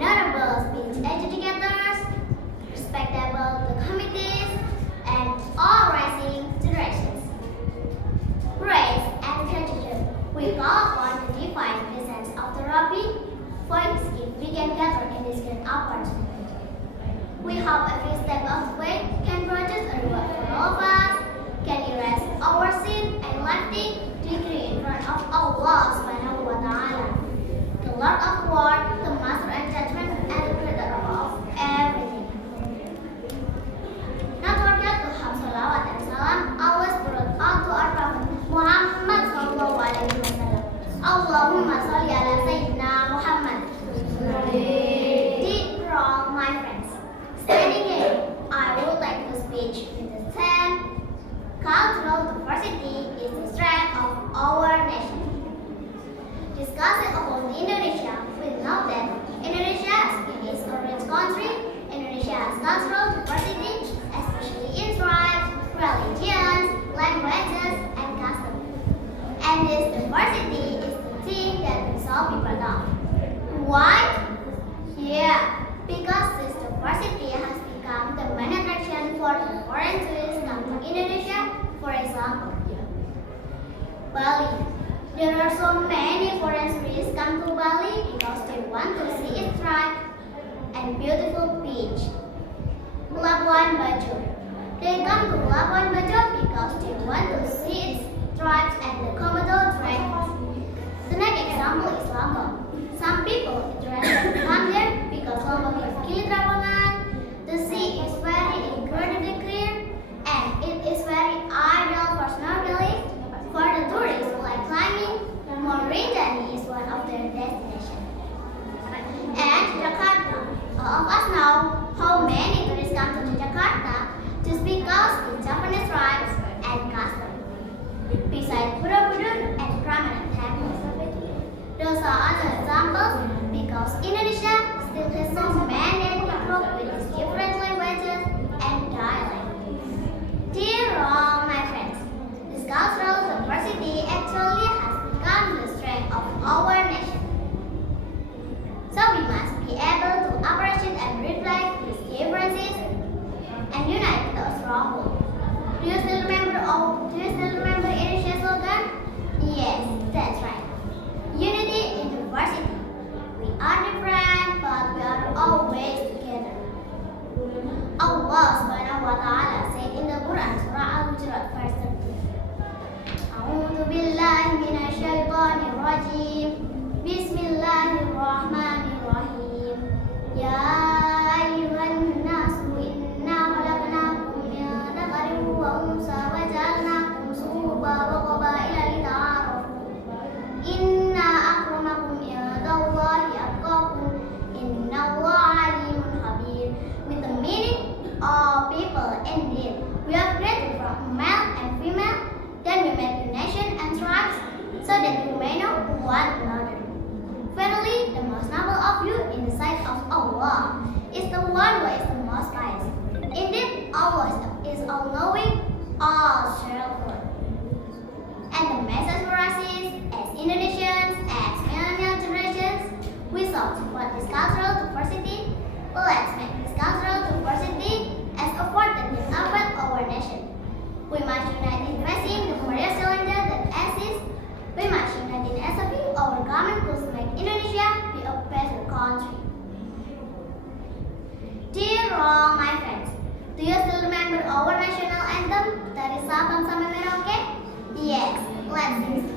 honorable speech educators, respectable committees, and all rising generations. Praise and gratitude. We call upon to define the sense of the Rabbi for its gift we can gather in this great opportunity. We hope every step of the way can produce a reward for all of us, can erase our sin and lasting degree in front of Allah subhanahu wa ta'ala, the Lord of the world, the Master and Judgment, and the Creator of everything. Not forget to have salawat and salam always brought out to our Prophet Muhammad sallallahu alaihi wasallam. Allahumma salli ala Sayyidina Muhammad. Dear all my friends, standing here, I would like to speak with the theme, cultural diversity is the strength of our nation. Discussing about Indonesia, we know that Indonesia is a rich country. Indonesia has cultural diversity, especially in tribes, religions, languages, and customs. And this diversity is the thing that we should be proud of. Why? Yeah, because this diversity has become the main attraction for the foreign tourists come to Indonesia. For example, Bali. There are so many foreign tourists come to Bali because they want to see its tribe and beautiful beach. Labuan Bajo. They come to Labuan Bajo because they want to see its tribes and the Komodo dragons. The next example is Lombok. Some people interested to come there because Lombok is Gili Trawangan. The sea is very incredibly clear and it is very ideal for snorkeling. For the tourists who like climbing, Morinjani is one of their destinations. And Jakarta. All of us know how many tourists come to Jakarta just because the Japanese tribes and customs. Besides Borobudur and Prambanan temples. Those are other examples because Indonesia still has so many people with its different languages and dialects. Dear all my friends, this cultural diversity actually has become the strength of our nation. So we must be able to appreciate and reflect these differences and unite with our struggle. Do you still remember Indonesia's slogan? Yes, that's right. Unity in diversity. We are different, but we are always together. Allah subhanahu wa ta'ala said in the Quran, Surah Al-Hujurat, verse 13. A'udhu billahi minasyaitonir rajim. Bismillahirrahmanirrahim. Ya ayyuhan nasu inna khalaqnakum min dhakarin wa unsa wa ja'alnakum shu'uban wa qabaila lita'arafu. Inna akramakum indallahi atqakum. Innallaha alimun khabir. With the meaning of people indeed. We are created from male and female, then we make a nation and tribes so that we may know one another. Verily, the most noble of you in the sight of Allah is the one who is the most pious. Indeed, Allah is all-knowing, all-powerful. And the message for us is, as Indonesians, as millennial generations, we should support this cultural diversity. Let's make this cultural diversity as a force that will uplift our nation. We must unite in facing the various challenges that exist. We must unite in accepting our common goals to make Indonesia be a better country. Dear all my friends, do you still remember our national anthem? Dari Sabang sampai Merauke? Yes, let's sing.